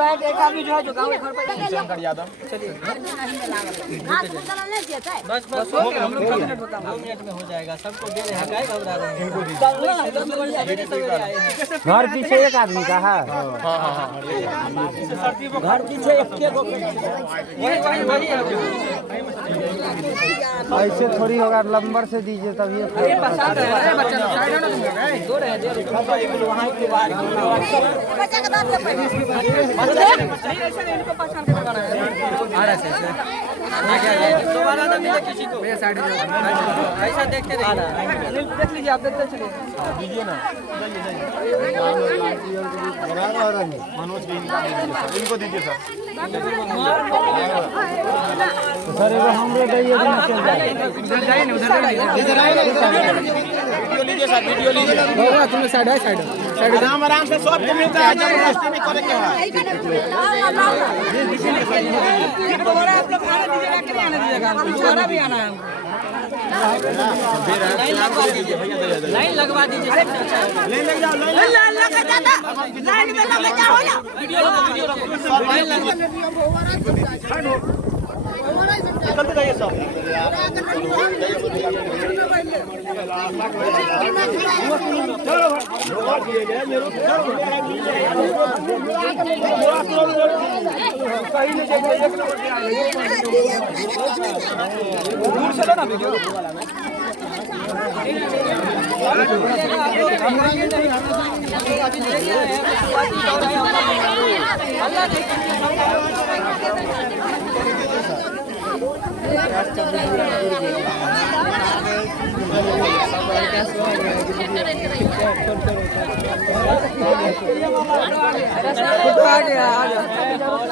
पूरा एक आदमी जो है जो गाँव घर पर शंकर यादव। चलिए बस बस हो गया, हम लोग 2 मिनट बताओ। 2 मिनट में हो जाएगा। सबको दे रहे हैं, काहे घबरा रहे हैं? इनको दीजिए। घर पीछे एक आदमी का है। घर पीछे एक ऐसे थोड़ी होगा, नंबर से दीजिए तभी। दोबारा ना मिले किसी को। ऐसा देखते रहिए। देख लीजिए, आप देखते चलिए। दीजिए ना। मनोज के इनको दीजिए सर। सर एगो हमरो दैए दिन चल जाए। वीडियो लीजिए सर, वीडियो लीजिए। होगा तुम्हें साइड आराम आराम से सबको मिलता है, जबरदस्ती नहीं करे के है। दोबारा आप लोग आने दीजिएगा कि नहीं आने दीजिएगा? दोबारा भी आना है हमको। लाइन लगवा दीजिए। ले ले जाओ, ले ले लाइन में लगे जाओ ना। वीडियो लाइन लगवा। निकलते जाइए सब। दूर चलो ना वीडियो।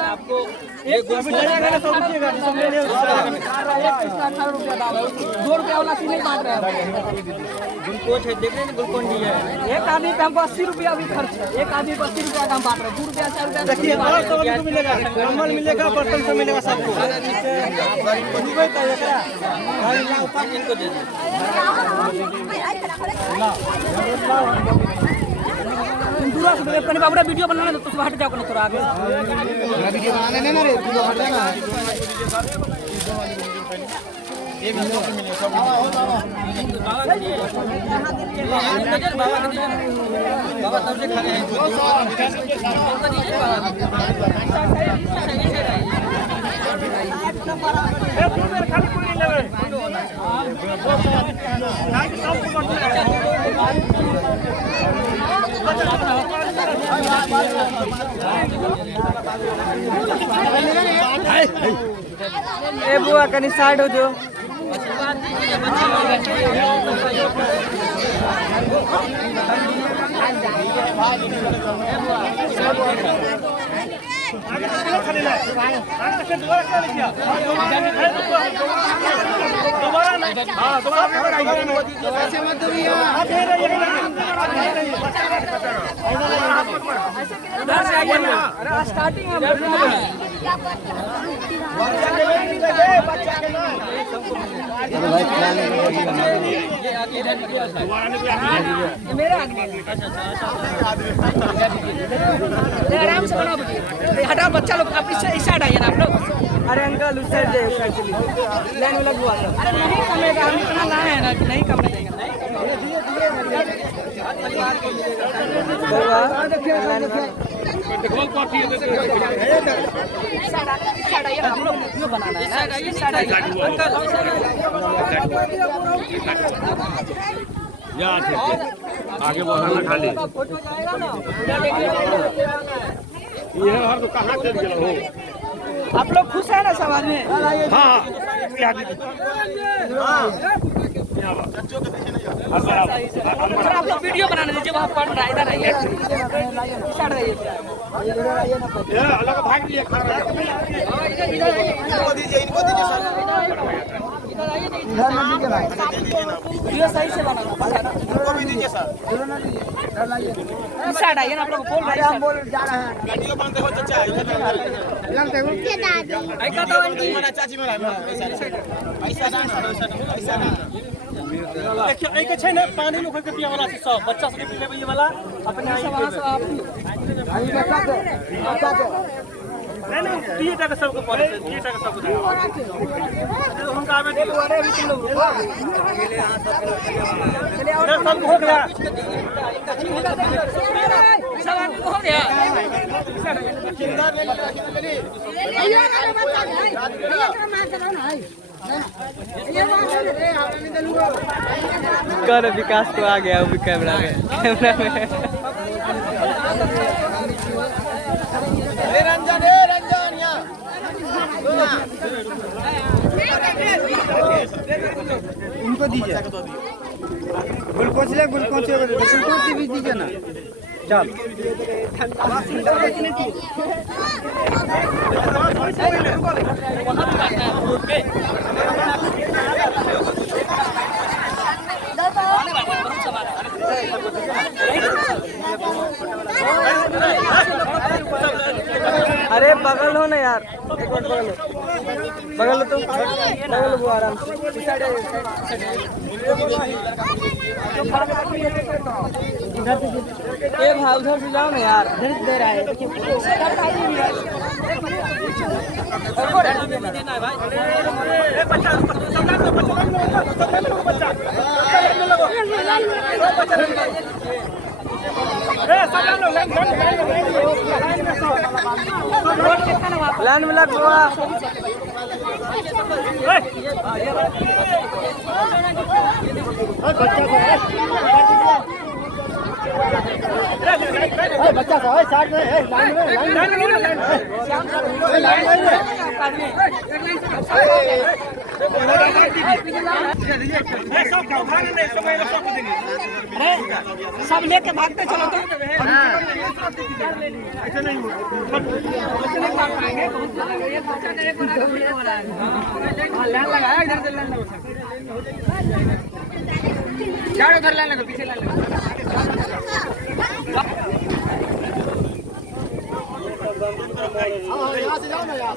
आपको एक ₹2 वाला चीज नहीं बांट रहे हैं। ग्लूकोज है, देख रहे हैं ग्लूकोन डी है। एक आदमी पे हमको 80 रुपया भी खर्च है। एक आदमी को 80 रुपया का हम बांट रहे हैं। ₹2 4 रुपया देखिए, तो मिलेगा, कम्बल मिलेगा, बर्तन सब मिलेगा सबको। इनको दे दीजिए। दूरा से अपने बाबूरा वीडियो बनाना तो हट जाओ ना थोड़ा आगे। वीडियो बनाने नहीं ना रे, वीडियो हट जाना। एक मिनट में मिलेगा सब। बाबा तब से खड़े हैं। ए बुआ कनी साइड हो जो। स्टार्टिंग मेरा आराम से बनाओ। हटाओ बच्चा लोग, आप इस साइड आइए ना आप लोग। अरे अंकल उस साइड जाइए, उस साइड चलिए। लाइन में लगवा दो। अरे नहीं कमेगा, हम इतना ना है ना कि नहीं कम देगा। आगे बढ़ाना खाली ये हर तो कहाँ चल गया हो। आप लोग खुश है ना सब आदमी? हाँ आप लोग वीडियो बनाने दीजिए, वहाँ पढ़ रहा है, इधर आइए। अलग भाग लिए खा रहा है। इनको दीजिए वीडियो सही से बनाना। इनको भी दीजिए सर। इस साइड आइए ना, आप लोग बोल रहे हैं, हम बोल जा रहे हैं। वीडियो बनते हो चाचा मेरा चाची मेरा ऐसा एक छै ने पानी लोग के पिया वाला सब बच्चा सब के पिया वाला अपने वहाँ से आप नहीं ये टका सबको पड़े ये टका सबको हम का में दिलो अरे अभी तुम लोग सब हो गया सब आदमी को हो गया कर विकास तो आ गया अभी कैमरा में इनको दीजिए ग्लूकोज ले ग्लूकोज भी दीजिए ना चल अरे बगल हो ना यार एक मिनट बगल हो तुम बगल हो आराम से ये भाव उधर से जाओ ना यार दे रहा है लाइन में लग हुआ बच्चा सा साइड में लाइन सब लेके भागते चलो तो ऐसा नहीं होगा लाइन लगाया इधर से लाइन लगा उधर लाइन लगा पीछे लाइन लगा यहाँ से जाओ ना यार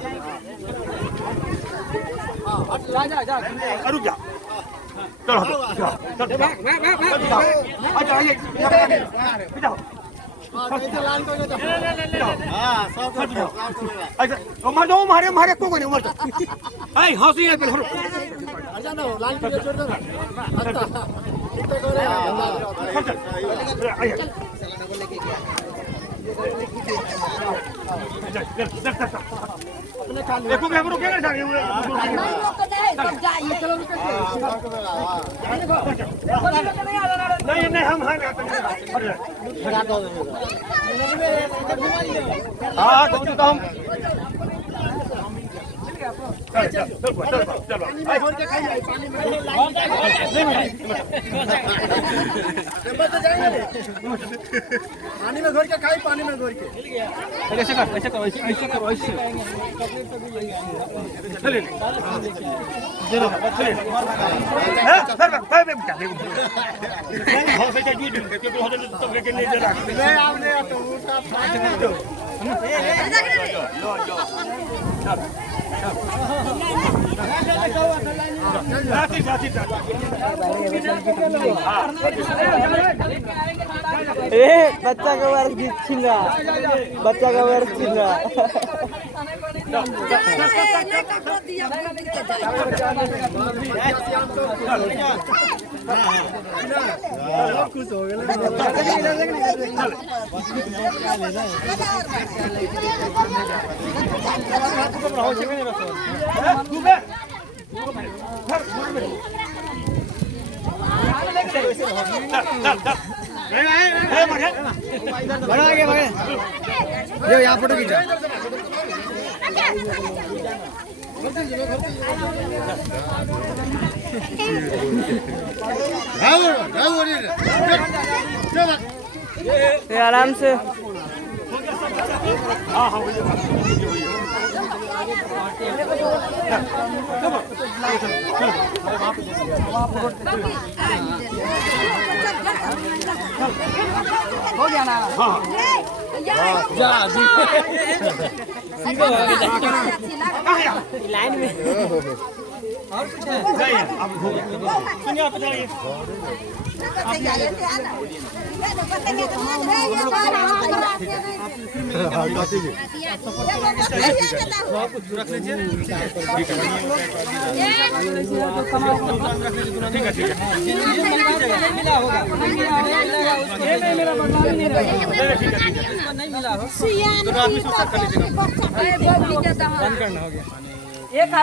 जा रुक जा चलो मर जाओ मारे मारे को नहीं मर जाओ हंसी है पहले देखो मैं रुके ना नहीं नहीं हम हाँ हाँ कौन सा हम पानी में घोर के खाई पानी में घोर के ऐसे कर ऐसे करो ऐसे करो ऐसे चले चलो चले सर भाई मैं क्या देखो हो से जी दिन के तो होटल तो लेके नहीं जरा मैं आपने तो उसका बच्चा का वर्ग छीन रहा बच्चा का वर्ग छीन रहा खुश हो गए यहाँ फोटो खींचा आराम से हो गया ना लाइन में जाइए आप सुनिए आप जाइए रख लीजिए ठीक है मिला होगा ये नहीं मेरा बदला नहीं रहेगा नहीं मिला हो तो आदमी सब चेक कर लीजिएगा बंद करना हो गया एक